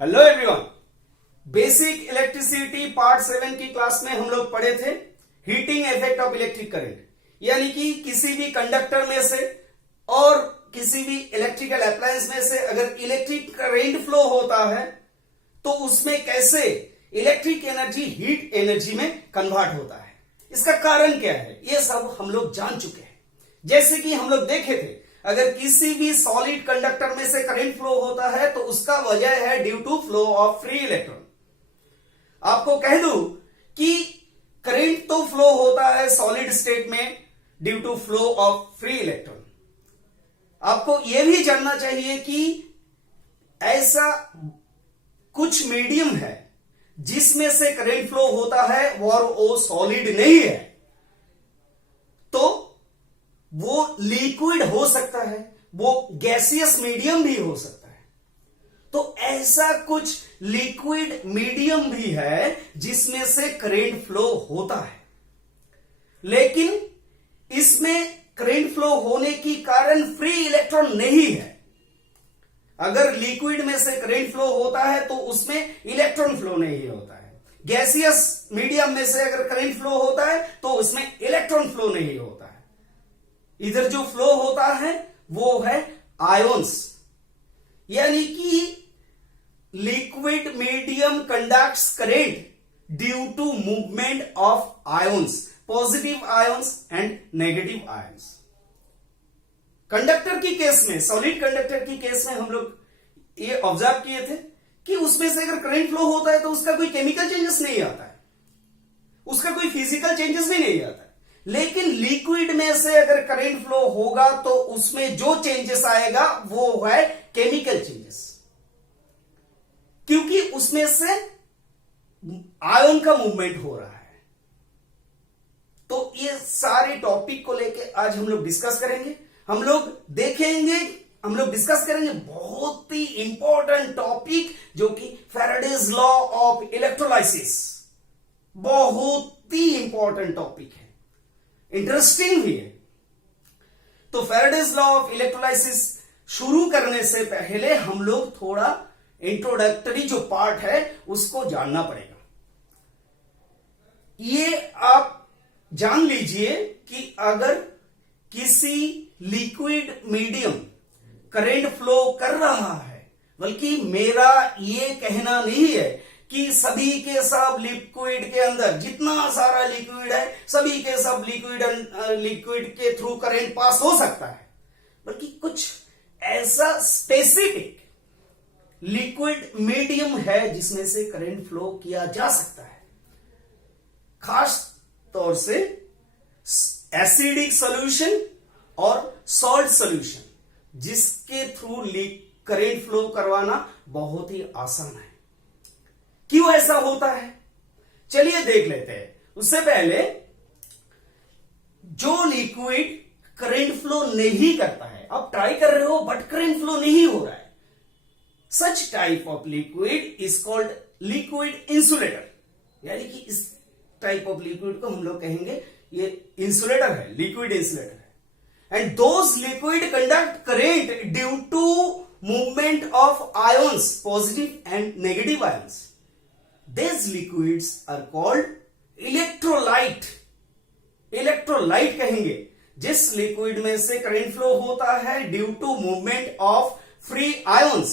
Hello everyone. Basic electricity part 7 की class में हम लोग पढ़े थे heating effect of electric current, यानी कि किसी भी कंडक्टर में से और किसी भी इलेक्ट्रिकल अप्लायंस में से अगर इलेक्ट्रिक करंट फ्लो होता है तो उसमें कैसे इलेक्ट्रिक एनर्जी हीट एनर्जी में कन्वर्ट होता है, इसका कारण क्या है, यह सब हम लोग जान चुके हैं। जैसे कि हम लोग देखे थे, अगर किसी भी सॉलिड कंडक्टर में से करंट फ्लो होता है तो उसका वजह है due to flow of free electron. आपको कह दूं कि करंट तो फ्लो होता है सॉलिड स्टेट में due to flow of free electron. आपको यह भी जानना चाहिए कि ऐसा कुछ मीडियम है जिसमें से करंट फ्लो होता है और वो सॉलिड नहीं है, तो वो लिक्विड हो सकता है, वो गैसियस मीडियम भी हो सकता है। तो ऐसा कुछ लिक्विड मीडियम भी है जिसमें से करंट फ्लो होता है, लेकिन इसमें करंट फ्लो होने की कारण फ्री इलेक्ट्रॉन नहीं है। अगर लिक्विड में से करंट फ्लो होता है तो उसमें इलेक्ट्रॉन फ्लो नहीं होता है। गैसियस मीडियम में से अगर करंट फ्लो होता है तो उसमें इलेक्ट्रॉन फ्लो नहीं होता है। इधर जो फ्लो होता है वो है आयोन्स, यानी कि liquid medium conducts current due to movement of ions, positive ions and negative ions. Conductor की केस में, सॉलिड कंडक्टर की केस में हम लोग ये ऑब्जर्व किए थे कि उसमें से अगर करंट फ्लो होता है तो उसका कोई केमिकल चेंजेस नहीं आता है, उसका कोई फिजिकल चेंजेस भी नहीं आता है। लेकिन लिक्विड में से अगर करंट फ्लो होगा तो उसमें जो चेंजेस आएगा वो है केमिकल चेंजेस, क्योंकि उसमें से आयन का मूवमेंट हो रहा है। तो ये सारे टॉपिक को लेके आज हम लोग डिस्कस करेंगे। हम लोग देखेंगे, हम लोग डिस्कस करेंगे बहुत ही इंपॉर्टेंट टॉपिक जो कि फैराडेज लॉ ऑफ इलेक्ट्रोलाइसिस। बहुत ही इंपॉर्टेंट टॉपिक है, इंटरेस्टिंग भी है। तो फैराडेज लॉ ऑफ इलेक्ट्रोलाइसिस शुरू करने से पहले हम लोग थोड़ा इंट्रोडक्टरी जो पार्ट है उसको जानना पड़ेगा। ये आप जान लीजिए कि अगर किसी लिक्विड मीडियम करंट फ्लो कर रहा है, बल्कि मेरा ये कहना नहीं है कि सभी के सब लिक्विड के अंदर जितना सारा लिक्विड है सभी के सब लिक्विड के थ्रू करंट पास हो सकता है, बल्कि कुछ ऐसा स्पेसिफिक लिक्विड मीडियम है जिसमें से करंट फ्लो किया जा सकता है। खास तौर से एसिडिक सॉल्यूशन और सॉल्ट सॉल्यूशन, जिसके थ्रू करंट फ्लो करवाना बहुत ही आसान है। क्यों ऐसा होता है, चलिए देख लेते हैं। उससे पहले जो लिक्विड करंट फ्लो नहीं करता है, आप ट्राई कर रहे हो बट करंट फ्लो नहीं हो रहा है, सच type of liquid is called liquid insulator. यानी कि इस टाइप ऑफ लिक्विड को हम लोग कहेंगे ये इंसुलेटर है, लिक्विड इंसुलेटर है। And those liquid conduct current due to movement of ions, positive and negative ions. These liquids are called electrolyte. Electrolyte कहेंगे जिस लिक्विड में से करंट फ्लो होता है due to movement of free ions.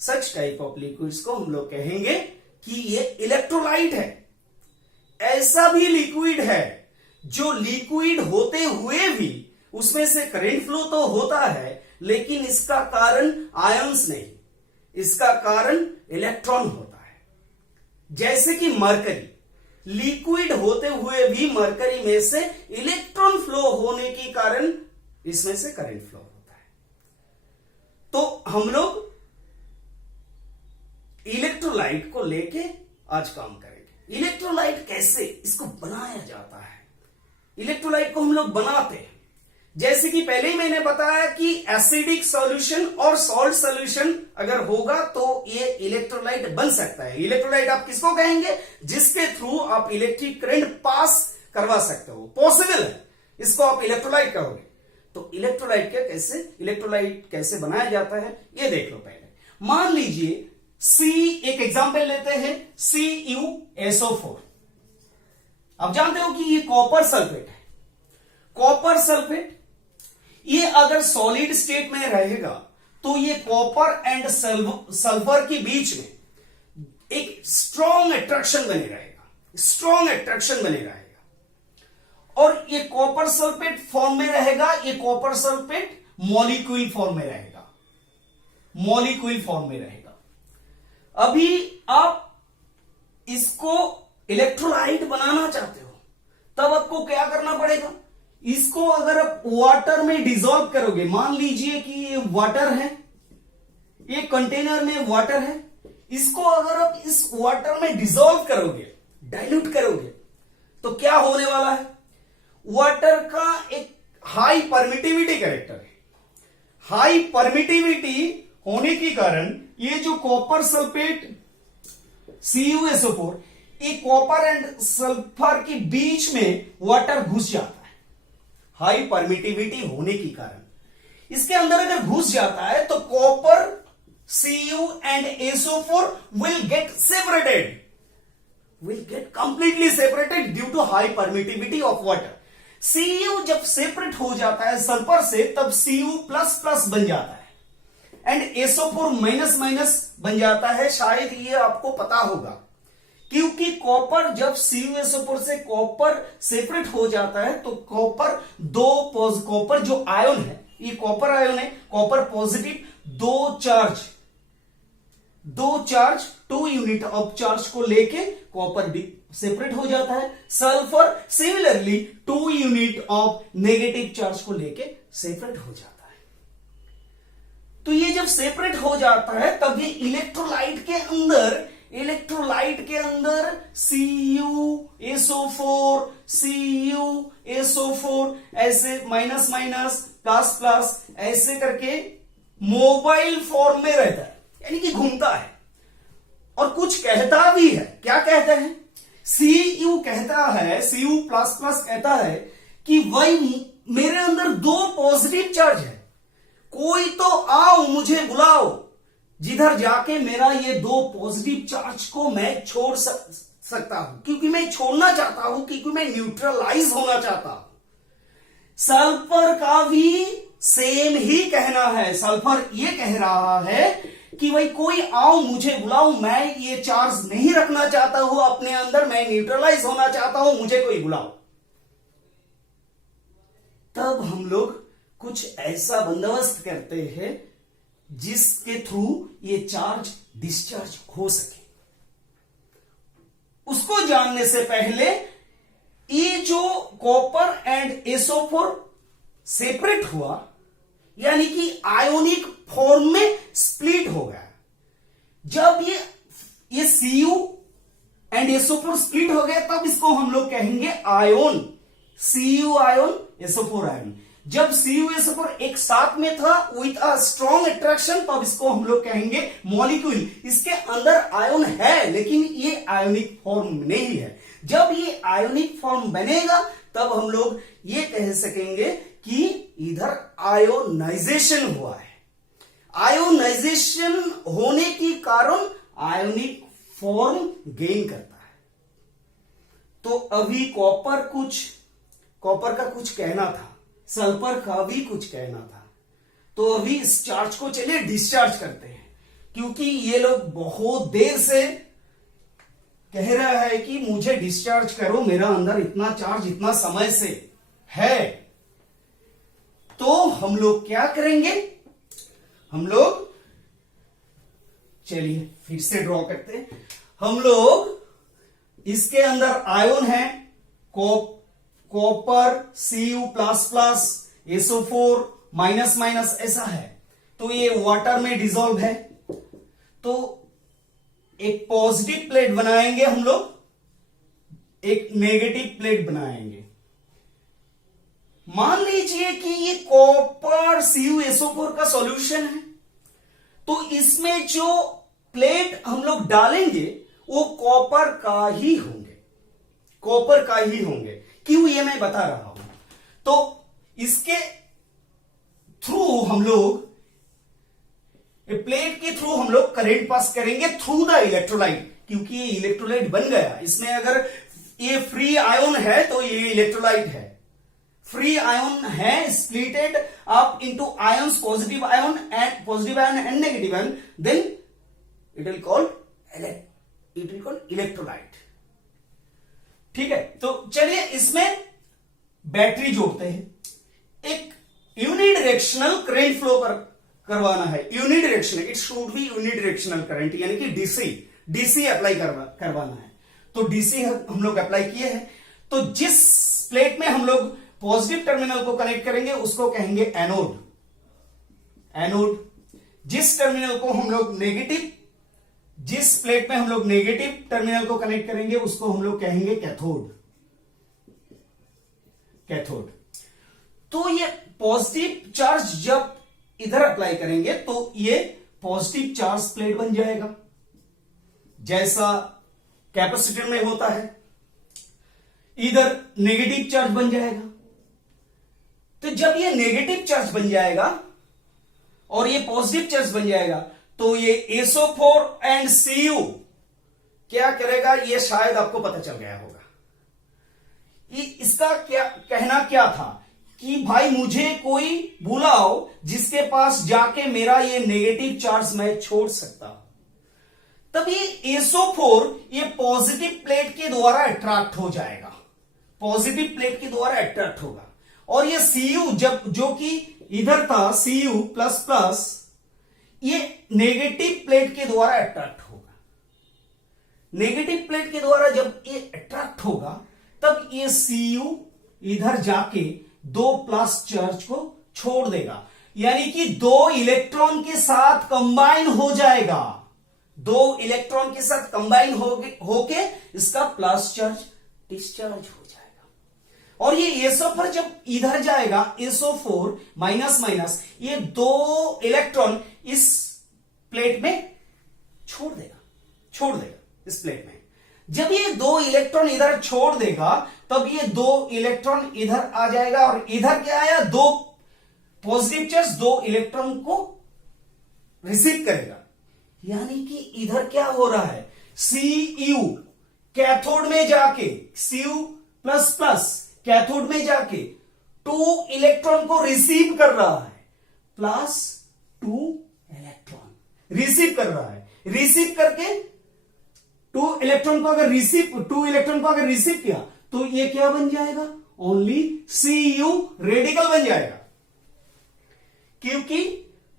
Such type of liquids को हम लोग कहेंगे कि ये इलेक्ट्रोलाइट है। ऐसा भी लिक्विड है जो लिक्विड होते हुए भी उसमें से करंट फ्लो तो होता है, लेकिन इसका कारण आयोन्स नहीं, इसका कारण इलेक्ट्रॉन होता है। जैसे कि मरकरी, लिक्विड होते हुए भी मरकरी में से इलेक्ट्रॉन फ्लो होने के कारण इसमें से करंट फ्लो होता है। तो हम लोग इलेक्ट्रोलाइट को लेके आज काम करेंगे। इलेक्ट्रोलाइट कैसे इसको बनाया जाता है, इलेक्ट्रोलाइट को हम लोग बनाते हैं। जैसे कि पहले ही मैंने बताया कि एसिडिक सॉल्यूशन और सॉल्ट सॉल्यूशन अगर होगा तो ये इलेक्ट्रोलाइट बन सकता है। इलेक्ट्रोलाइट आप किसको कहेंगे, जिसके थ्रू आप इलेक्ट्रिक करंट पास करवा सकते हो, पॉसिबल है, इसको आप इलेक्ट्रोलाइट कहोगे। तो इलेक्ट्रोलाइट इलेक्ट्रोलाइट कैसे बनाया जाता है ये देख लो। पहले मान लीजिए सी, एक एग्जांपल लेते हैं, CuSO4। आप जानते हो कि ये कॉपर सल्फेट है। कॉपर सल्फेट ये अगर सॉलिड स्टेट में रहेगा तो ये कॉपर एंड सल्फर के बीच में एक स्ट्रॉन्ग अट्रैक्शन बने रहेगा, स्ट्रॉन्ग अट्रैक्शन बने रहेगा, और ये कॉपर सल्फेट फॉर्म में रहेगा। ये कॉपर सल्फेट मॉलिक्यूल फॉर्म में रहेगा, मॉलिक्यूल फॉर्म में रहेगा। अभी आप इसको इलेक्ट्रोलाइट बनाना चाहते हो, तब आपको क्या करना पड़ेगा? इसको अगर आप वाटर में डिसॉल्व करोगे, मान लीजिए कि ये वाटर है, ये कंटेनर में वाटर है, इसको अगर आप इस वाटर में डिसॉल्व करोगे, डाइल्यूट करोगे, तो क्या होने वाला है? वाटर का एक हाई परमिटिविटी कैरेक्टर है। हाई परमिटिविटी होने के कारण ये जो कॉपर सल्फेट CuSO4, ये कॉपर एंड सल्फर के बीच में वाटर घुस जाता है। हाई परमिटिविटी होने के कारण इसके अंदर अगर घुस जाता है तो copper Cu and SO4 will get separated, will get completely separated due to high permittivity of water. Cu जब सेपरेट हो जाता है सल्फर से, तब Cu++ बन जाता है एंड SO4 माइनस बन जाता है। शायद ये आपको पता होगा, क्योंकि कॉपर जब CuSO4 से कॉपर सेपरेट हो जाता है तो कॉपर कॉपर जो आयन है, ये कॉपर आयन है, कॉपर पॉजिटिव, दो चार्ज 2 यूनिट ऑफ चार्ज को लेके कॉपर भी सेपरेट हो जाता है। Sulphur similarly 2 unit of negative charge को लेके सेपरेट हो जाता है। तो ये जब सेपरेट हो जाता है तब ये इलेक्ट्रोलाइट के अंदर CuSO4 ऐसे माइनस ऐसे करके मोबाइल फॉर्म में रहता है, यानी कि घूमता है और कुछ कहता भी है। क्या कहता है? Cu कहता है कि भाई मेरे अंदर 2 पॉजिटिव चार्ज है, कोई तो आओ मुझे बुलाओ, जिधर जाके मेरा ये 2 पॉजिटिव चार्ज को मैं छोड़ सकता हूं, क्योंकि मैं छोड़ना चाहता हूं, क्योंकि मैं न्यूट्रलाइज होना चाहता हूं। सल्फर का भी सेम ही कहना है। सल्फर ये कह रहा है कि भाई कोई आओ मुझे बुलाओ, मैं ये चार्ज नहीं रखना चाहता हूं अपने अंदर, मैं न्यूट्रलाइज होना चाहता हूं, मुझे कोई बुलाओ। तब हम लोग कुछ ऐसा बंदोबस्त करते हैं जिसके थ्रू ये चार्ज डिस्चार्ज हो सके। उसको जानने से पहले ये जो कॉपर एंड SO4 सेपरेट हुआ, यानी कि आयोनिक फॉर्म में स्प्लिट हो गया। जब ये Cu एंड SO4 स्प्लिट हो गया, तब इसको हम लोग कहेंगे ion, Cu ion, SO4 ion. जब CuSO4 एक साथ में था विथ अ स्ट्रॉन्ग अट्रैक्शन, तब इसको हम लोग कहेंगे मॉलिक्यूल। इसके अंदर आयोन है लेकिन ये आयोनिक फॉर्म नहीं है। जब ये आयोनिक फॉर्म बनेगा तब हम लोग ये कह सकेंगे कि इधर आयोनाइजेशन हुआ है। आयोनाइजेशन होने के कारण आयोनिक फॉर्म गेन करता है। तो अभी कॉपर का कुछ कहना था, सल्फर का भी कुछ कहना था। तो अभी इस चार्ज को चलिए डिस्चार्ज करते हैं, क्योंकि ये लोग बहुत देर से कह रहा है कि मुझे डिस्चार्ज करो, मेरा अंदर इतना चार्ज इतना समय से है। तो हम लोग क्या करेंगे? हम लोग चलिए फिर से ड्रॉ करते हैं। हम लोग इसके अंदर आयोन है, कॉपर Cu++, SO4 माइनस ऐसा है। तो ये वाटर में डिसॉल्व है, तो एक पॉजिटिव प्लेट बनाएंगे हम लोग, एक नेगेटिव प्लेट बनाएंगे। मान लीजिए कि ये कॉपर CuSO4 का सॉल्यूशन है, तो इसमें जो प्लेट हम लोग डालेंगे वो कॉपर का ही होंगे, कॉपर का ही होंगे। क्यों, ये मैं बता रहा हूं। तो इसके थ्रू हम लोग प्लेट के थ्रू हम लोग करंट पास करेंगे थ्रू द इलेक्ट्रोलाइट, क्योंकि ये इलेक्ट्रोलाइट बन गया। इसमें अगर ये फ्री आयोन है तो ये इलेक्ट्रोलाइट है। फ्री आयोन है splitted up into ions, positive ion and negative ion, then it will called electrolyte. ठीक है, तो चलिए इसमें बैटरी जोड़ते हैं। एक यूनिडायरेक्शनल करंट फ्लो करवाना है, unidirectional, it should be unidirectional current, यानी कि डीसी अप्लाई करवाना है। तो डीसी हम लोग अप्लाई किए हैं। तो जिस प्लेट में हम लोग पॉजिटिव टर्मिनल को कनेक्ट करेंगे उसको कहेंगे एनोड। जिस टर्मिनल को हम लोग जिस प्लेट में हम लोग नेगेटिव टर्मिनल को कनेक्ट करेंगे उसको हम लोग कहेंगे कैथोड। तो ये पॉजिटिव चार्ज जब इधर अप्लाई करेंगे तो ये पॉजिटिव चार्ज प्लेट बन जाएगा, जैसा कैपेसिटर में होता है। इधर नेगेटिव चार्ज बन जाएगा। तो जब ये नेगेटिव चार्ज बन जाएगा और ये पॉजिटिव चार्ज बन जाएगा तो ये SO4 एंड Cu क्या करेगा, ये शायद आपको पता चल गया होगा। इसका क्या कहना क्या था कि भाई मुझे कोई बुलाओ जिसके पास जाके मेरा ये नेगेटिव चार्ज मैं छोड़ सकता हूं। तब ये SO4 ये पॉजिटिव प्लेट के द्वारा अट्रैक्ट हो जाएगा, पॉजिटिव प्लेट के द्वारा अट्रैक्ट होगा। और ये Cu जो कि इधर था Cu प्लस प्लस, ये नेगेटिव प्लेट के द्वारा अट्रैक्ट होगा। नेगेटिव प्लेट के द्वारा जब ये अट्रैक्ट होगा तब ये Cu इधर जाके 2 प्लस चार्ज को छोड़ देगा, यानी कि 2 इलेक्ट्रॉन के साथ कंबाइन हो जाएगा। 2 इलेक्ट्रॉन के साथ कंबाइन होके इसका प्लस चार्ज डिस्चार्ज हो जाएगा। और ये SO4 जब इधर जाएगा, SO4 माइनस माइनस, ये 2 इलेक्ट्रॉन इस प्लेट में छोड़ देगा इस प्लेट में। जब ये 2 इलेक्ट्रॉन इधर छोड़ देगा तब ये 2 इलेक्ट्रॉन इधर आ जाएगा और इधर क्या आया, 2 पॉजिटिव चार्ज 2 इलेक्ट्रॉन को रिसीव करेगा। यानी कि इधर क्या हो रहा है, Cu कैथोड में जाके, Cu प्लस प्लस कैथोड में जाके 2 इलेक्ट्रॉन को रिसीव कर रहा है, प्लस 2 इलेक्ट्रॉन रिसीव कर रहा है। रिसीव करके 2 इलेक्ट्रॉन को अगर रिसीव किया तो ये क्या बन जाएगा, ओनली Cu रेडिकल बन जाएगा, क्योंकि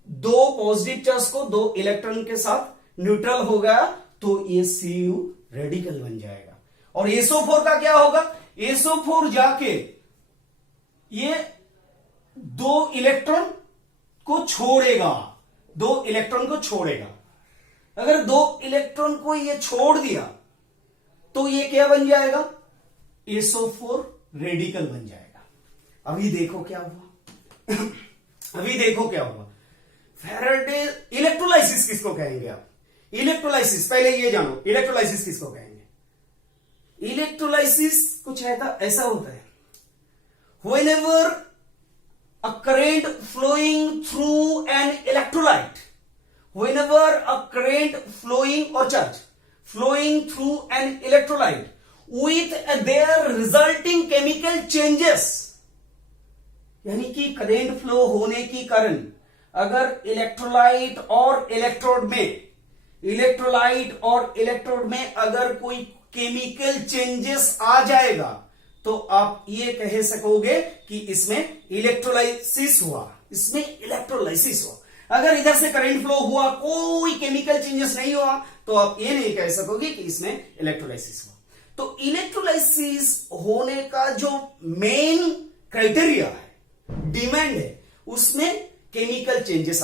2 पॉजिटिव चार्ज को 2 इलेक्ट्रॉन के साथ न्यूट्रल हो गया तो ये Cu रेडिकल बन जाएगा। और SO4 का क्या होगा, SO4 जाके ये 2 इलेक्ट्रॉन को छोड़ेगा, 2 इलेक्ट्रॉन को छोड़ेगा। अगर 2 इलेक्ट्रॉन को ये छोड़ दिया तो ये क्या बन जाएगा, SO4 रेडिकल बन जाएगा। अभी देखो क्या हुआ। फैराडे इलेक्ट्रोलाइसिस किसको कहेंगे आप, इलेक्ट्रोलाइसिस पहले ये जानो, इलेक्ट्रोलाइसिस किसको कहेंगे। इलेक्ट्रोलाइसिस कुछ ऐसा होता है, whenever a current flowing through an electrolyte, whenever a current flowing or charge flowing through an electrolyte with their resulting chemical changes, यानी कि करंट फ्लो होने के कारण अगर इलेक्ट्रोलाइट और इलेक्ट्रोड में अगर कोई केमिकल चेंजेस आ जाएगा तो आप ये कह सकोगे कि इसमें इलेक्ट्रोलाइसिस हुआ। अगर इधर से करंट फ्लो हुआ, कोई केमिकल चेंजेस नहीं हुआ, तो आप ये नहीं कह सकोगे कि इसमें इलेक्ट्रोलाइसिस हुआ। तो इलेक्ट्रोलाइसिस होने का जो मेन क्राइटेरिया है, डिमांड है, उसमें केमिकल चेंजेस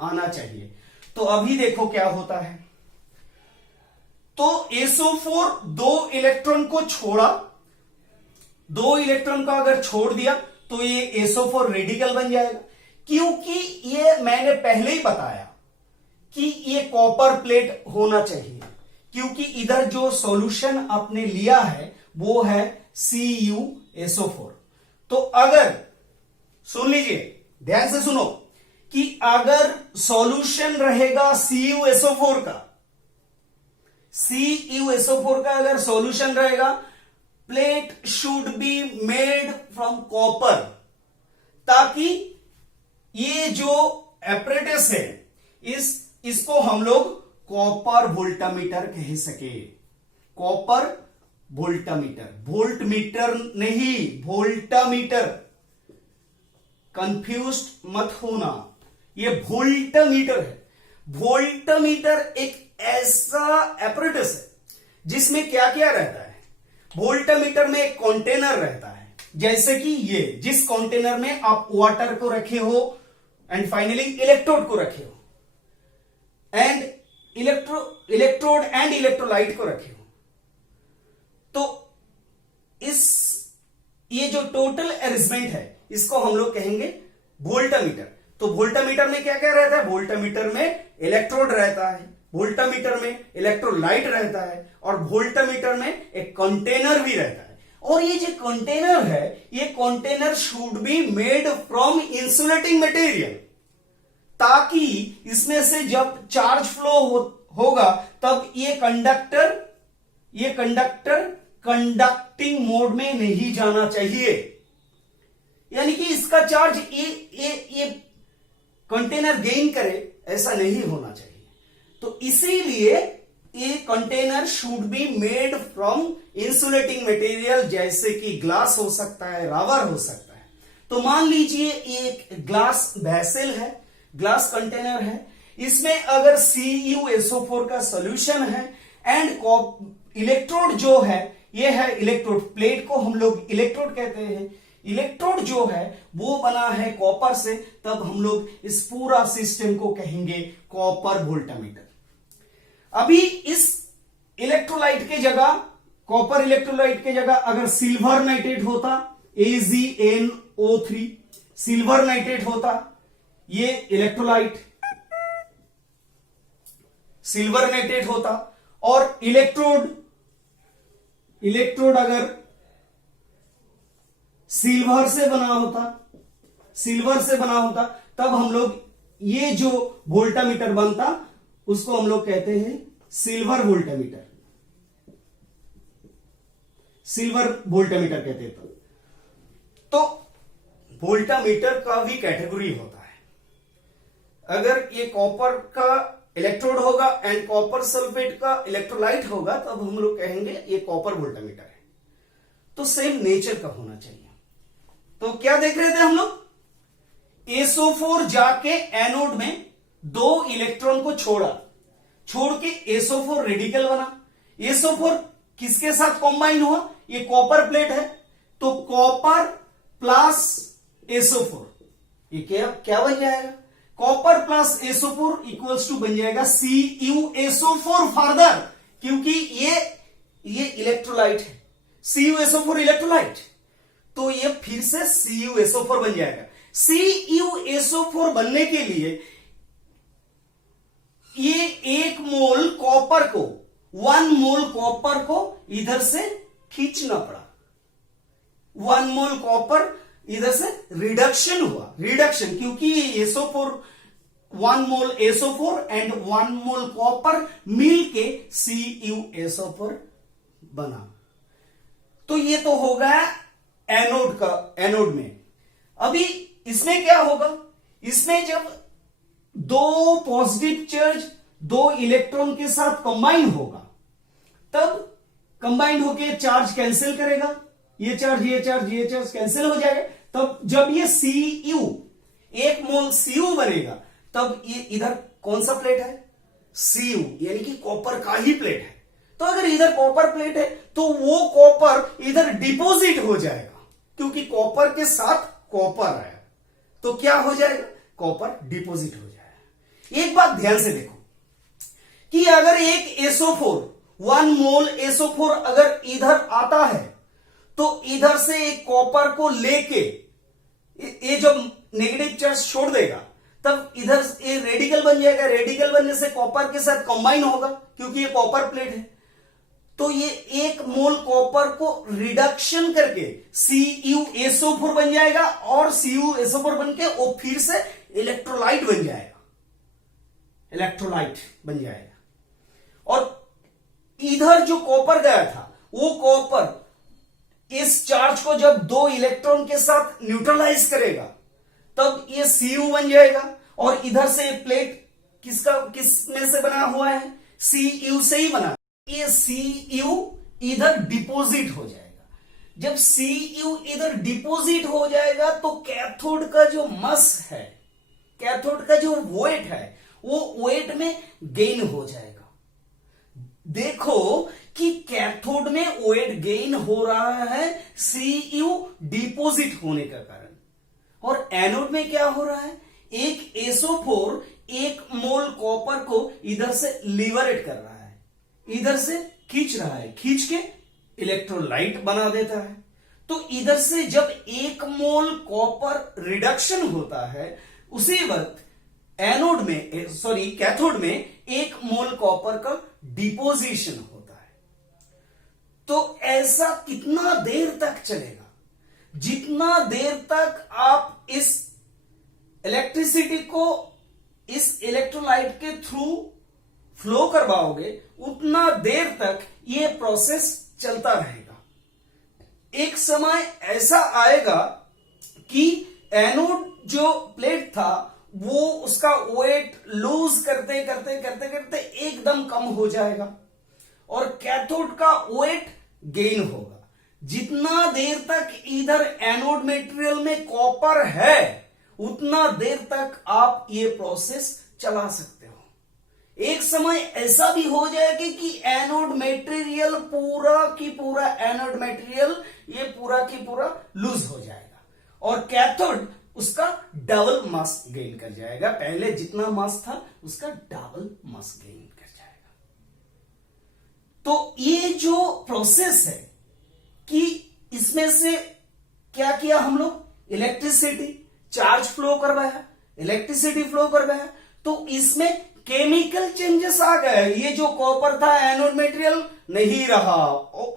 आना चाहिए। तो अभी देखो क्या होता है। तो SO4 2 इलेक्ट्रॉन को छोड़ा, 2 इलेक्ट्रॉन को अगर छोड़ दिया तो ये SO4 रेडिकल बन जाएगा, क्योंकि ये मैंने पहले ही बताया कि ये कॉपर प्लेट होना चाहिए, क्योंकि इधर जो सॉल्यूशन आपने लिया है वो है CuSO4। तो अगर सुन लीजिए, ध्यान से सुनो, कि अगर सॉल्यूशन रहेगा CuSO4 का, CuSO4 का अगर सॉल्यूशन रहेगा, plate should be made from copper, ताकि ये जो एपरेटस है इसको हम लोग कॉपर वोल्टामीटर कह सके। कॉपर वोल्टामीटर, वोल्ट मीटर नहीं, वोल्टामीटर, कंफ्यूज्ड मत होना, ये वोल्टामीटर है। वोल्टामीटर एक ऐसा एपरेटस है जिसमें क्या क्या रहता है। वोल्टामीटर में एक कंटेनर रहता है, जैसे कि ये जिस कंटेनर में आप वाटर को रखे हो एंड फाइनली इलेक्ट्रोड को रखे हो, एंड इलेक्ट्रोड एंड इलेक्ट्रोलाइट को रखे हो, तो ये जो टोटल अरेंजमेंट है इसको हम लोग कहेंगे वोल्टामीटर। तो वोल्टामीटर में क्या क्या रहता है? वोल्टामीटर में इलेक्ट्रोड रहता है, वोल्टामीटर में इलेक्ट्रोलाइट रहता है, और वोल्टामीटर में एक कंटेनर भी रहता है। और ये जो कंटेनर है, ये container should be made from insulating material, ताकि इसमें से जब चार्ज फ्लो होगा तब ये कंडक्टर कंडक्टिंग मोड में नहीं जाना चाहिए, यानी कि इसका चार्ज ये कंटेनर गेन करे, ऐसा नहीं होना चाहिए। तो इसीलिए ये container should be made from insulating material, जैसे कि ग्लास हो सकता है, रबर हो सकता है। तो मान लीजिए एक ग्लास वेसल है, ग्लास कंटेनर है, इसमें अगर CuSO4 का सॉल्यूशन है एंड इलेक्ट्रोड जो है, ये है इलेक्ट्रोड, प्लेट को हम लोग इलेक्ट्रोड कहते हैं, इलेक्ट्रोड जो है वो बना है कॉपर से, तब हम लोग इस पूरा सिस्टम को कहेंगे कॉपर वोल्टामीटर। अभी इस इलेक्ट्रोलाइट के जगह, कॉपर इलेक्ट्रोलाइट के जगह अगर सिल्वर नाइट्रेट होता, AgNO3, सिल्वर नाइट्रेट होता, ये इलेक्ट्रोलाइट सिल्वर नाइट्रेट होता, और इलेक्ट्रोड अगर सिल्वर से बना होता, तब हम लोग ये जो वोल्टामीटर बनता उसको हम लोग कहते हैं सिल्वर वोल्टामीटर कहते हैं। तो वोल्टामीटर का भी कैटेगरी होता है। अगर ये कॉपर का इलेक्ट्रोड होगा एंड कॉपर सल्फेट का इलेक्ट्रोलाइट होगा, तब हम लोग कहेंगे ये कॉपर वोल्टामीटर है। तो सेम नेचर का होना चाहिए। तो क्या देख रहे थे हम लोग? SO4 जाके एनोड में 2 इलेक्ट्रॉन को छोड़ के SO4 रेडिकल बना। SO4 किसके साथ कॉम्बाइन हुआ? ये कॉपर प्लेट है, तो कॉपर प्लस SO4, ये क्या बन जाएगा? Copper plus SO4 equals to बन जाएगा CuSO4 फर्दर, क्योंकि ये इलेक्ट्रोलाइट है, CuSO4 इलेक्ट्रोलाइट, तो ये फिर से CuSO4 बन जाएगा। CuSO4 बनने के लिए ये 1 मोल कॉपर को इधर से खींचना पड़ा। 1 मोल कॉपर इधर से रिडक्शन हुआ, क्योंकि ये SO4, 1 mole SO4 and 1 mole copper मिलके CuSO4 बना। तो ये तो हो गया एनोड में। अभी इसमें क्या होगा? इसमें जब 2 पॉजिटिव चार्ज 2 इलेक्ट्रॉन के साथ कंबाइन होगा, तब कंबाइन होके चार्ज कैंसिल करेगा, ये चार्ज कैंसिल हो जाएगा। तब जब ये Cu 1 मोल Cu बनेगा, तब ये इधर कौन सा प्लेट है? Cu, यानी कि कॉपर का ही प्लेट है। तो अगर इधर कॉपर प्लेट है तो वो कॉपर इधर डिपॉजिट हो जाएगा, क्योंकि कॉपर के साथ कॉपर है, तो क्या हो जाएगा? कॉपर डिपॉजिट हो जाएगा। एक बात ध्यान से देखो कि अगर एक SO4, 1 मोल SO4 अगर इधर आता है, तो इधर से एक कॉपर को लेके ये जब नेगेटिव चार्ज छोड़ देगा, तब इधर ये रेडिकल बन जाएगा। रेडिकल बनने से कॉपर के साथ कंबाइन होगा, क्योंकि ये कॉपर प्लेट है। तो ये 1 मोल कॉपर को रिडक्शन करके CuSO4 बन जाएगा और CuSO4 बन के वो फिर से इलेक्ट्रोलाइट बन जाएगा, इलेक्ट्रोलाइट बन जाएगा। और इधर जो कॉपर गया था वो कॉपर इस चार्ज को जब 2 इलेक्ट्रॉन के साथ न्यूट्रलाइज करेगा तब ये Cu बन जाएगा। और इधर से प्लेट किसमें से बना हुआ है? Cu से ही बना। ये Cu इधर डिपोजिट हो जाएगा। जब Cu इधर डिपोजिट हो जाएगा तो कैथोड का जो मस है, कैथोड का जो वेट है, वो वेट में गेन हो जाएगा। देखो कि कैथोड में वेट गेन हो रहा है Cu डिपोजिट होने का कारण। और एनोड में क्या हो रहा है? एक SO4 1 मोल कॉपर को इधर से लिबरेट कर रहा है, इधर से खींच रहा है, खींच के इलेक्ट्रोलाइट बना देता है। तो इधर से जब 1 मोल कॉपर रिडक्शन होता है उसी वक्त एनोड में कैथोड में 1 मोल कॉपर का डिपोजिशन होता है। तो ऐसा कितना देर तक चलेगा? जितना देर तक आप इस इलेक्ट्रिसिटी को इस इलेक्ट्रोलाइट के थ्रू फ्लो करवाओगे उतना देर तक ये प्रोसेस चलता रहेगा। एक समय ऐसा आएगा कि एनोड जो प्लेट था वो उसका वेट लूज करते करते करते करते एकदम कम हो जाएगा और कैथोड का वेट गेन होगा। जितना देर तक इधर एनोड मटेरियल में कॉपर है उतना देर तक आप ये प्रोसेस चला सकते हो। एक समय ऐसा भी हो जाएगा कि एनोड मटेरियल पूरा की पूरा एनोड मटेरियल ये पूरा की पूरा लूज हो जाएगा और कैथोड उसका डबल मास गेन कर जाएगा। पहले जितना मास था उसका डबल मास गेन कर जाएगा। तो ये जो प्रोसेस है कि इसमें से क्या किया हम लोग? इलेक्ट्रिसिटी चार्ज फ्लो करवाया, इलेक्ट्रिसिटी फ्लो करवाया, तो इसमें केमिकल चेंजेस आ गए। ये जो कॉपर था एनोड मटेरियल नहीं रहा,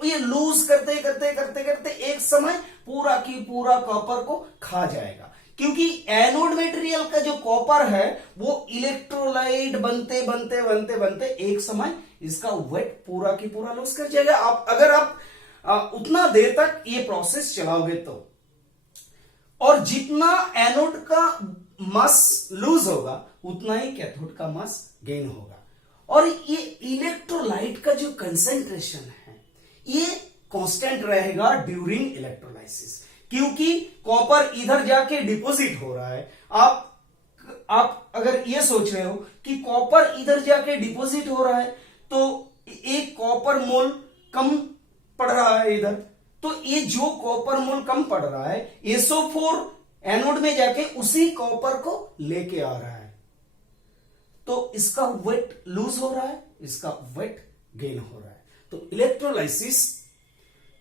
ये लूज करते करते करते करते एक समय पूरा की पूरा कॉपर को खा जाएगा। क्योंकि एनोड मटेरियल का जो कॉपर है वो इलेक्ट्रोलाइट बनते बनते बनते बनते एक समय इसका वेट पूरा की पूरा लूज कर जाएगा। अगर आप उतना देर तक ये प्रोसेस चलाओगे तो। और जितना एनोड का मास लूज होगा उतना ही कैथोड का मास गेन होगा। और ये इलेक्ट्रोलाइट का जो कंसेंट्रेशन है ये कांस्टेंट रहेगा ड्यूरिंग इलेक्ट्रोलाइसिस, क्योंकि कॉपर इधर जाके डिपॉजिट हो रहा है। आप अगर ये सोच रहे हो कि कॉपर इधर जाके डिपॉजिट हो रहा है तो एक कॉपर मोल कम पड़ रहा है इधर, तो ये जो कॉपर मोल कम पड़ रहा है SO4 एनोड में जाके उसी कॉपर को लेके आ रहा है, तो इसका वेट लूज हो रहा है, इसका वेट गेन हो रहा है। तो इलेक्ट्रोलाइसिस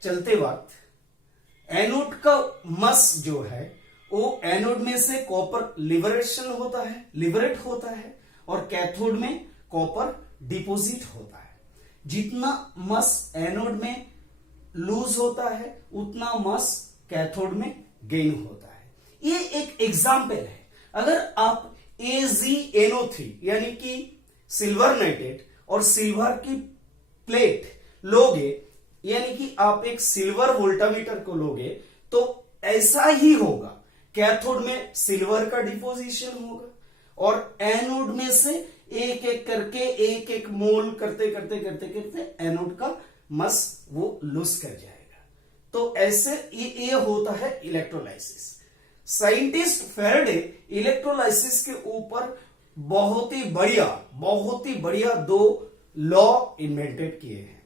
चलते वक्त एनोड का मस जो है वो एनोड में से कॉपर लिबरेट होता है और कैथोड में कॉपर डिपॉजिट होता है। जितना मस एनोड में लूज होता है उतना मस कैथोड में गेन होता है। ये एक एग्जाम्पल है। अगर आप AgNO3 यानी कि सिल्वर नाइट्रेट और सिल्वर की प्लेट लोगे, यानी कि आप एक सिल्वर वोल्टामीटर को लोगे तो ऐसा ही होगा। कैथोड में सिल्वर का डिपोजिशन होगा और एनोड में से एक एक करके एक एक मोल करते करते करते करते एनोड का मस वो लूज कर जाएगा। तो ऐसे ये होता है इलेक्ट्रोलाइसिस। साइंटिस्ट फेराडे इलेक्ट्रोलाइसिस के ऊपर बहुत ही बढ़िया 2 लॉ इन्वेंटेड किए हैं।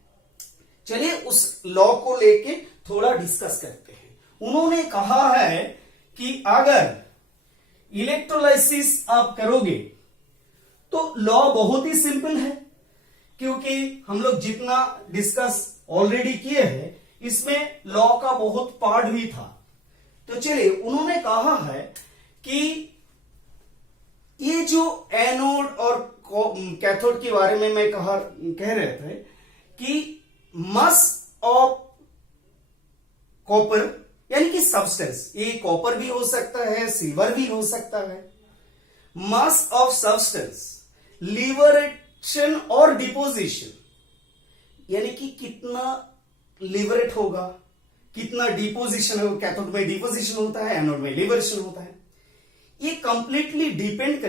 चलिए उस लॉ को लेके थोड़ा डिस्कस करते हैं। उन्होंने कहा है कि अगर इलेक्ट्रोलाइसिस आप करोगे तो लॉ बहुत ही सिंपल है, क्योंकि हम लोग जितना डिस्कस ऑलरेडी किए हैं इसमें लॉ का बहुत पार्ट भी था। तो चलिए उन्होंने कहा है कि ये जो एनोड और कैथोड के बारे में मैं कह रहे थे कि मास ऑफ कॉपर यानी कि सब्सटेंस, ये कॉपर भी हो सकता है, सिल्वर भी हो सकता है। मास ऑफ सब्सटेंस, लिबरेशन और डिपोजिशन, यानी कि कितना लिबरेट होगा, कितना डिपोजिशन होगा। कैथोड में डिपोजिशन होता है, एनोड में लिबरेशन होता है। ये कंप्लीटली डिपेंड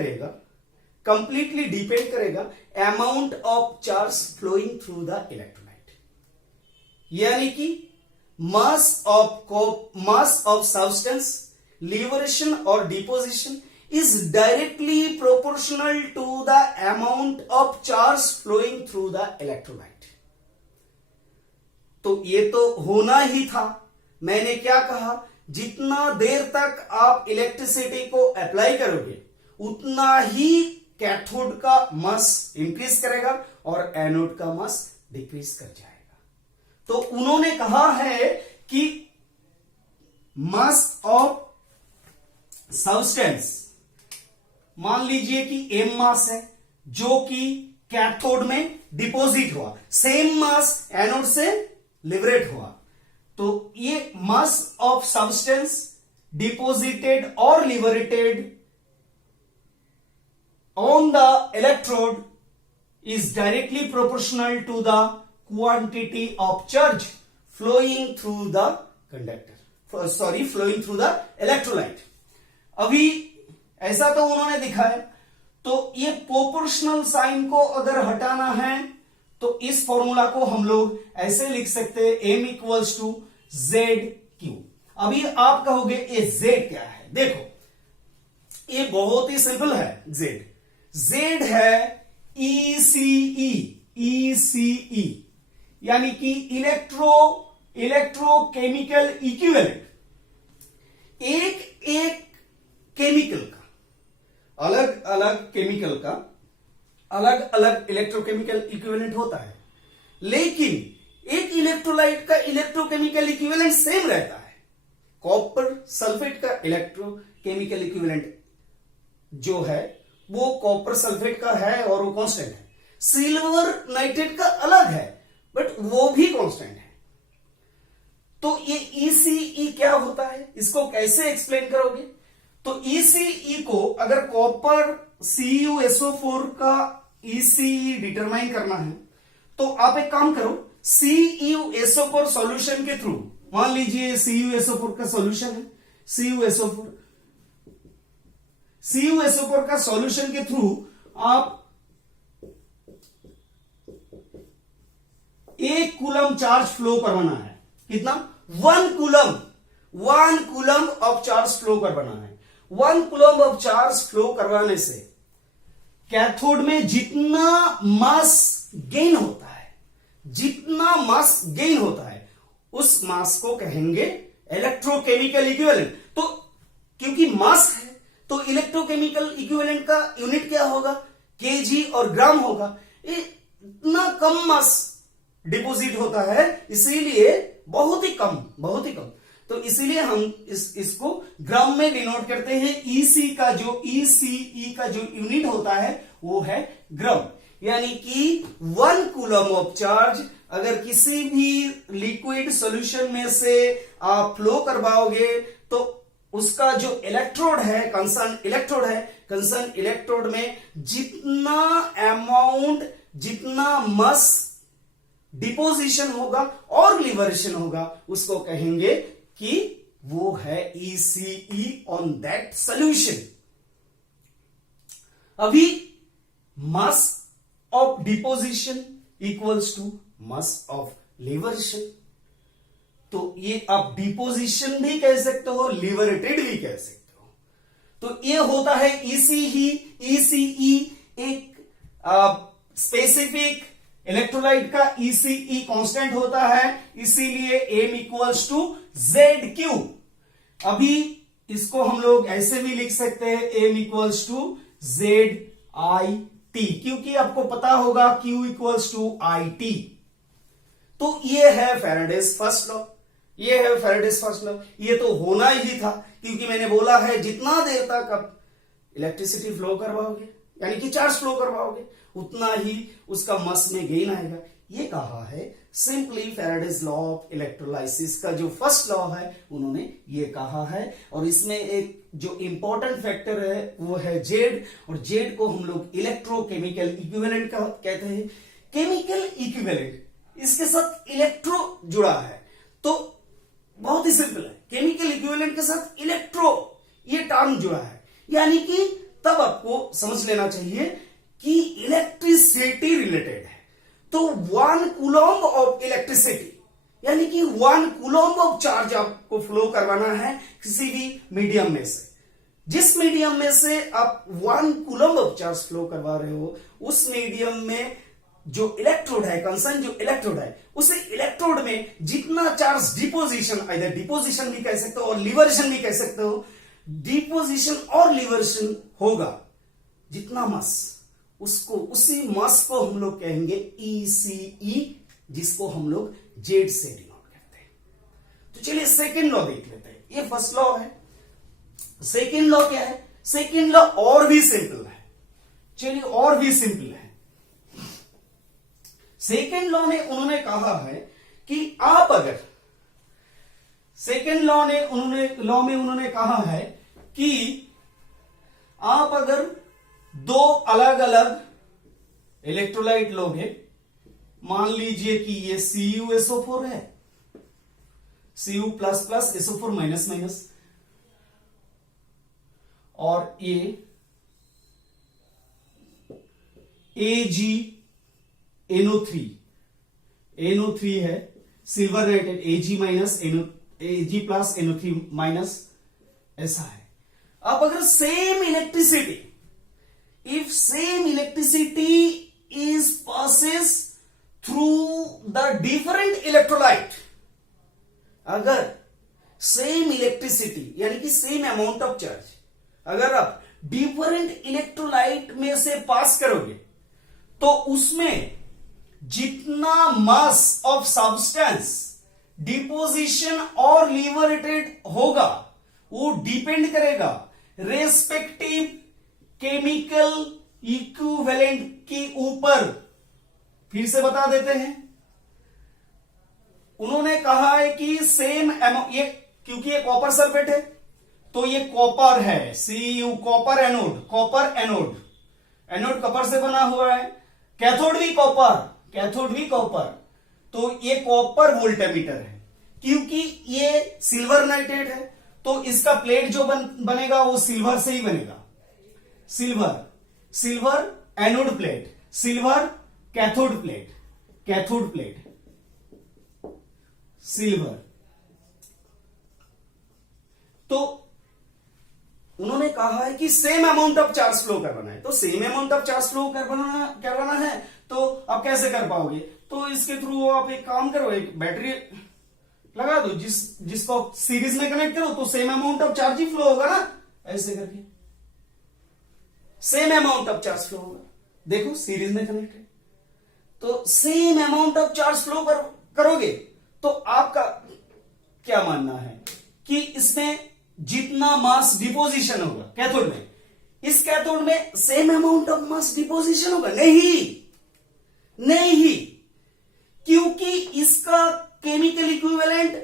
करेगा amount of charge flowing through the electrolyte, यानी कि मास ऑफ सब्सटेंस, लिबरेशन और deposition is directly proportional to the amount of charge flowing through the electrolyte। तो ये तो होना ही था। मैंने क्या कहा, जितना देर तक आप इलेक्ट्रिसिटी को अप्लाई करोगे उतना ही कैथोड का मास इंक्रीज करेगा और एनोड का मास डिक्रीज कर जाएगा। तो उन्होंने कहा है कि मास ऑफ सब्सटेंस, मान लीजिए कि m मास है जो कि कैथोड में डिपॉजिट हुआ, सेम मास एनोड से लिबरेट हुआ, तो ये मास ऑफ सब्सटेंस डिपॉजिटेड और liberated on the electrode is directly proportional to the quantity of charge flowing through the conductor, flowing through the electrolyte. अभी ऐसा तो उन्होंने दिखाया, तो ये प्रोपोर्शनल साइन को अगर हटाना है तो इस फॉर्मूला को हम लोग ऐसे लिख सकते हैं, m equals to Z Q. अभी आप कहोगे ये z क्या है, देखो ये बहुत ही सिंपल है। z है ECE, यानी कि इलेक्ट्रोकेमिकल इक्विवेलेंट। एक केमिकल का, अलग अलग केमिकल का अलग अलग इलेक्ट्रोकेमिकल इक्विवेलेंट होता है, लेकिन एक इलेक्ट्रोलाइट का इलेक्ट्रोकेमिकल इक्विवेलेंट सेम रहता है। कॉपर सल्फेट का इलेक्ट्रोकेमिकल इक्विवेलेंट जो है वो कॉपर सल्फेट का है और वो कांस्टेंट है। सिल्वर नाइट्रेट का अलग है बट वो भी कांस्टेंट है। तो ये ECE क्या होता है, इसको कैसे एक्सप्लेन करोगे? तो ECE को अगर कॉपर CuSO4 का ECE डिटरमाइन करना है तो आप एक काम करो, CuSO4 सॉल्यूशन के थ्रू, मान लीजिए CuSO4 का सॉल्यूशन है, CuSO4 का सॉल्यूशन के थ्रू आप 1 कूलम चार्ज फ्लो करवाना है। कितना? 1 कूलम ऑफ चार्ज फ्लो करवाना है। 1 कूलम ऑफ चार्ज फ्लो करवाने से कैथोड में जितना मास गेन होता है उस मास को कहेंगे इलेक्ट्रोकेमिकल इक्विवेलेंट। तो क्योंकि मास है तो इलेक्ट्रोकेमिकल इक्विवेलेंट का यूनिट क्या होगा? केजी और ग्राम होगा। इतना कम मास डिपॉजिट होता है, इसीलिए बहुत ही कम। तो इसीलिए हम इसको ग्राम में डिनोट करते हैं। ECE का जो यूनिट होता है वो है ग्राम, यानी कि 1 कूलम ऑफ चार्ज अगर किसी भी लिक्विड सॉल्यूशन में से आप फ्लो करवाओगे तो उसका जो इलेक्ट्रोड है, कंसर्न इलेक्ट्रोड में जितना मास डिपोजिशन होगा और लिबरेशन होगा उसको कहेंगे कि वो है ECE ऑन दैट सॉल्यूशन। अभी mass of deposition equals to mass of liberation. तो ये आप डिपोजिशन भी कह सकते हो, लिबरेटेड भी कह सकते हो। तो ये होता है ECE एक स्पेसिफिक इलेक्ट्रोलाइट का ECE कांस्टेंट होता है, इसीलिए m इक्वल्स टू ZQ। अभी इसको हम लोग ऐसे भी लिख सकते हैं, m इक्वल्स टू ZIT, क्योंकि आपको पता होगा Q इक्वल्स टू IT। तो ये है फैराडेज फर्स्ट लॉ, ये तो होना ही था, क्योंकि मैंने बोला है जितना देर तक आप इलेक्ट्रिसिटी फ्लो करवाओगे यानी कि चार्ज फ्लो करवाओगे उतना ही उसका मास में गेन आएगा। ये कहा है simply Faraday's law of electrolysis का जो फर्स्ट लॉ है उन्होंने ये कहा है। और इसमें एक जो इंपॉर्टेंट फैक्टर है वो है जेड, और जेड को हम लोग इलेक्ट्रोकेमिकल इक्विवेलेंट का कहते हैं। केमिकल इक्विवेलेंट, इसके साथ इलेक्ट्रो जुड़ा है, तो बहुत ही सिंपल है, केमिकल इक्विवेलेंट के साथ इलेक्ट्रो ये टर्म जुड़ा है, यानी कि तब आपको समझ लेना चाहिए कि इलेक्ट्रिसिटी रिलेटेड है। तो 1 कूलम्ब ऑफ इलेक्ट्रिसिटी, यानी कि 1 कूलम्ब ऑफ चार्ज आपको फ्लो करवाना है किसी भी मीडियम में से। जिस मीडियम में से आप 1 कूलम्ब ऑफ चार्ज फ्लो करवा रहे हो, उस मीडियम में जो इलेक्ट्रोड है, कंसर्न जो इलेक्ट्रोड है, उसे इलेक्ट्रोड में जितना चार्ज डिपोजिशन, इधर डिपोजिशन भी कह सकते हो और लिबरेशन भी कह सकते हो, डिपोजिशन और लिबरेशन होगा, जितना मास, उसको उसी मास को हम लोग कहेंगे ECE, जिसको हम लोग जेड से डिनोट करते हैं। तो चलिए सेकेंड लॉ देख लेते हैं। ये फर्स्ट लॉ है, सेकेंड लॉ क्या है? सेकेंड लॉ और भी सिंपल है। चलिए और भी सिंपल है। सेकेंड लॉ ने उन्होंने कहा है कि आप अगर, सेकेंड लॉ में उन्होंने कहा है कि आप अगर 2 अलग अलग इलेक्ट्रोलाइट लोगे, मान लीजिए कि ये CuSO4 है, Cu plus plus SO4 minus minus, और ये AgNO3 है, silver nitrate Ag minus Ag plus NO3 minus, ऐसा है। अब अगर same electricity, if same electricity is passes through the different electrolyte, अगर सेम इलेक्ट्रिसिटी यानी कि सेम अमाउंट ऑफ चार्ज अगर आप डिफरेंट इलेक्ट्रोलाइट में से पास करोगे, तो उसमें जितना मास ऑफ सब्सटेंस डिपोजिशन और लिबरेटेड होगा, वो डिपेंड करेगा रेस्पेक्टिव केमिकल इक्विवेलेंट के ऊपर। फिर से बता देते हैं, उन्होंने कहा है कि सेम ये, क्योंकि ये कॉपर सल्फेट है, तो ये कॉपर है, Cu copper anode, copper anode, anode copper से बना हुआ है, कैथोड भी कॉपर, कैथोड भी कॉपर, तो ये कॉपर वोल्टेमीटर है। क्योंकि ये सिल्वर नाइट्रेट है, तो इसका प्लेट जो बनेगा वो सिल्वर से ही बनेगा। Silver anode plate, silver cathode plate, cathode plate silver. तो उन्होंने कहा है कि same amount of charge flow करवाना है, तो same amount of charge flow करवाना है, तो आप कैसे कर पाओगे? तो इसके थ्रू आप एक काम करो, एक बैटरी लगा दो, जिसको सीरीज में कनेक्ट करो, तो same amount of charge he flow होगा ना, ऐसे करके same amount of charge flow होगा। देखो सीरीज में कनेक्ट है, तो same amount of charge flow करोगे, तो आपका क्या मानना है कि इसमें जितना मास डिपोजिशन होगा कैथोड में, इस कैथोड में same amount of mass deposition होगा? नहीं, क्योंकि इसका केमिकल इक्विवेलेंट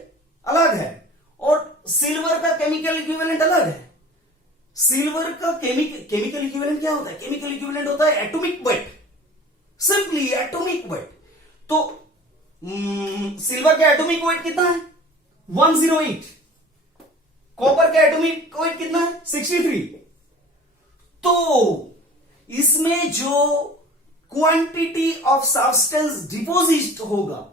अलग है और सिल्वर का केमिकल इक्विवेलेंट अलग है। सिल्वर का केमिकल इक्विवेलेंट क्या होता है? केमिकल इक्विवेलेंट होता है atomic weight, simply atomic weight. तो सिल्वर का एटॉमिक वेट कितना है? 108। कॉपर का एटॉमिक वेट कितना है? 63। तो इसमें जो क्वांटिटी ऑफ सब्सटेंस डिपोजिट होगा,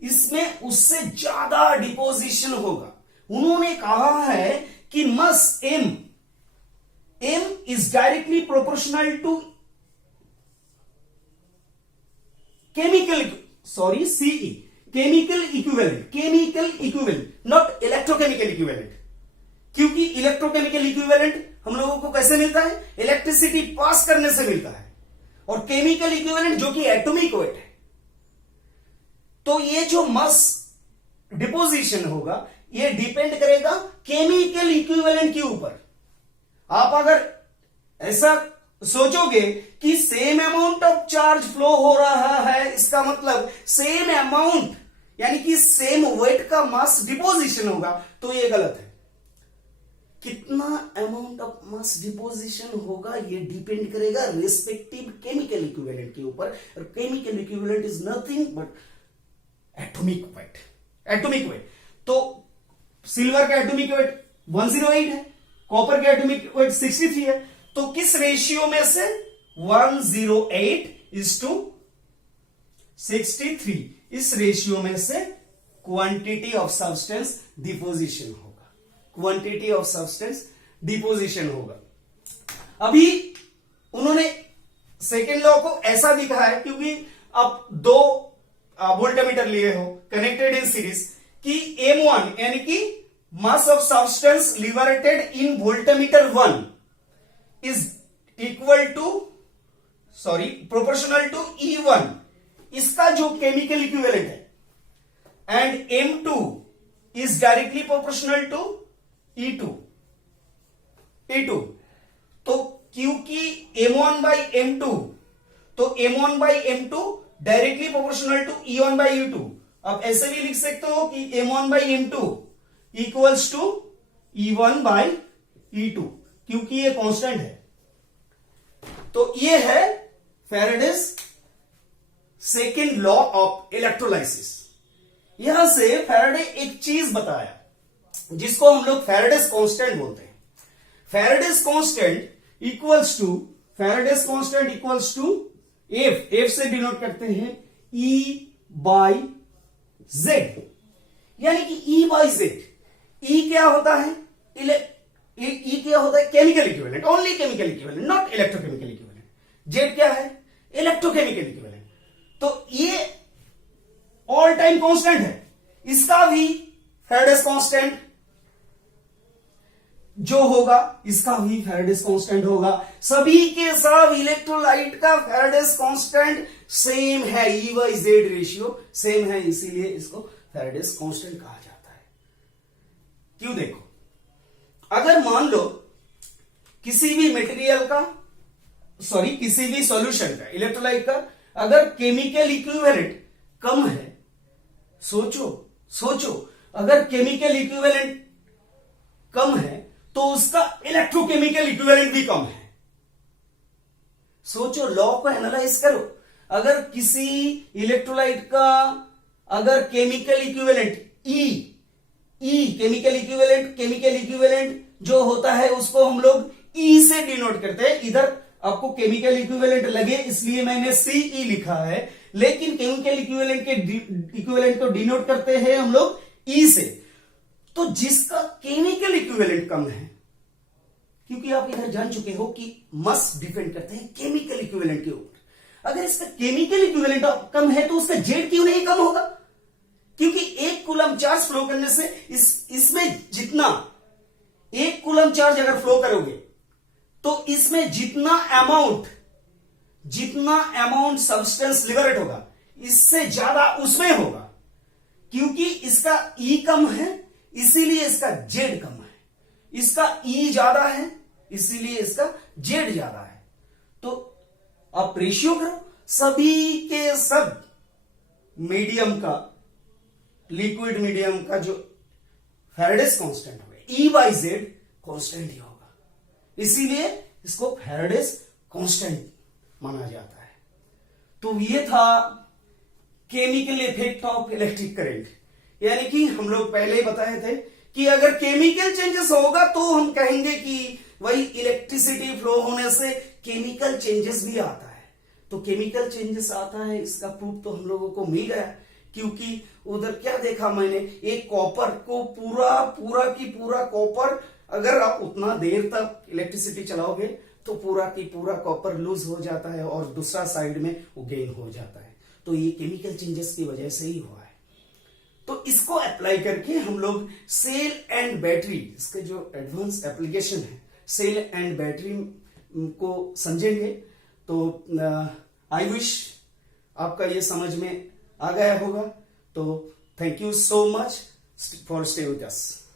इसमें उससे ज्यादा डिपोजिशन होगा। उन्होंने कहा है कि mass M is directly proportional to CE, chemical equivalent, not electrochemical equivalent. क्योंकि इलेक्ट्रोकेमिकल इक्विवेलेंट हम लोगों को कैसे मिलता है? इलेक्ट्रिसिटी पास करने से मिलता है, और केमिकल इक्विवेलेंट जो कि एटॉमिक वेट है। तो ये जो मास डिपोजिशन होगा, ये डिपेंड करेगा केमिकल इक्विवेलेंट के ऊपर। आप अगर ऐसा सोचोगे कि same amount of charge flow हो रहा है, इसका मतलब सेम अमाउंट यानी कि सेम वेट का मास डिपोजिशन होगा, तो ये गलत है। कितना अमाउंट ऑफ मास डिपोजिशन होगा ये डिपेंड करेगा रेस्पेक्टिव केमिकल इक्विवेलेंट के ऊपर, और chemical equivalent is nothing but atomic weight. Atomic weight तो सिल्वर का एटॉमिक वेट 108 है, कॉपर का एटॉमिक वेट 63 है, तो किस रेशियो में से 108:63 इस रेशियो में से क्वांटिटी ऑफ सब्सटेंस डिपोजिशन होगा, क्वांटिटी ऑफ सब्सटेंस डिपोजिशन होगा। अभी उन्होंने सेकेंड लॉ को ऐसा दिखा है, क्योंकि अब दो वोल्टमीटर लिए हो कनेक्टेड इन सीरीज, कि M1 यानी कि mass of substance liberated in voltmeter 1 is equal to proportional to E1, इसका जो केमिकल इक्विवेलेंट है, and M2 is directly proportional to E2। तो क्योंकि M1/M2, तो M1/M2 directly proportional to E1/E2। अब ऐसे भी लिख सकते हो कि M1/M2 इक्वल्स टू E1/E2, क्योंकि ये कांस्टेंट है। तो ये है Faraday's second law of electrolysis. यहां से फैराडे एक चीज बताया जिसको हम लोग फैराडेज कांस्टेंट बोलते हैं। Faraday's constant equals to F से डिनोट करते हैं E/Z, यानी कि E/Z। E क्या होता है? E क्या होता है? Chemical equivalent, only chemical equivalent, not electrochemical equivalent. Z क्या है? Electrochemical equivalent. तो ये ऑल टाइम कांस्टेंट है, इसका भी फैराडेज कांस्टेंट जो होगा, इसका भी फैराडेज कांस्टेंट होगा। सभी के सब इलेक्ट्रोलाइट का फैराडेज कांस्टेंट सेम है, E/Z रेशियो सेम है, इसीलिए इसको फैराडेज कांस्टेंट कहा जाता है। क्यों? देखो, अगर मान लो किसी भी मटेरियल का किसी भी सॉल्यूशन का, इलेक्ट्रोलाइट का अगर केमिकल इक्विवेलेंट कम है, सोचो अगर केमिकल इक्विवेलेंट कम है तो उसका इलेक्ट्रोकेमिकल इक्विवेलेंट भी कम है। सोचो, लॉ को एनालाइज करो। अगर किसी इलेक्ट्रोलाइट का अगर केमिकल इक्विवेलेंट केमिकल इक्विवेलेंट जो होता है उसको हम लोग E से डिनोट करते हैं। इधर आपको केमिकल इक्विवेलेंट लगे इसलिए मैंने CE लिखा है, लेकिन केमिकल इक्विवेलेंट को डिनोट करते हैं हम लोग E से। तो जिसका केमिकल इक्विवेलेंट कम है, क्योंकि आप इधर जान चुके हो कि मास डिपेंड करते हैं केमिकल इक्विवेलेंट के ऊपर। अगर इसका केमिकल इक्विवेलेंट कम है तो उसका Z क्यों नहीं कम होगा? क्योंकि 1 कूलम चार्ज फ्लो करने से इसमें जितना 1 कूलम चार्ज अगर फ्लो करोगे तो इसमें जितना अमाउंट सब्सटेंस लिबरेट होगा इससे ज्यादा उसमें होगा, क्योंकि इसका E कम है इसीलिए इसका Z कम है, इसका E ज्यादा है इसीलिए इसका Z ज्यादा है। तो आप रेशियो करो, सभी के सब मीडियम का, लिक्विड मीडियम का जो फैराडेज कांस्टेंट होगा E/Z कांस्टेंट ही होगा, इसीलिए इसको फैराडेज कांस्टेंट माना जाता है। तो ये था chemical effect of electric current, यानी कि हम लोग पहले ही बताए थे कि अगर केमिकल चेंजेस होगा तो हम कहेंगे कि वही इलेक्ट्रिसिटी फ्लो होने से केमिकल चेंजेस भी आता है। तो केमिकल चेंजेस आता है, इसका प्रूफ तो हम लोगों को मिल गया, क्योंकि उधर क्या देखा मैंने, एक कॉपर को पूरा की पूरा कॉपर, अगर आप उतना देर तक इलेक्ट्रिसिटी चलाओगे तो पूरा की पूरा कॉपर लूज हो जाता है और दूसरा साइड में वो गेन हो जाता है। तो ये केमिकल चेंजेस की वजह से ही हुआ है। तो इसको अप्लाई करके हम लोग सेल एंड बैटरी, इसके जो एडवांस एप्लीकेशन है सेल एंड बैटरी को समझेंगे। तो आई विश आपका ये समझ में आ गया होगा। तो thank you so much for stay with us.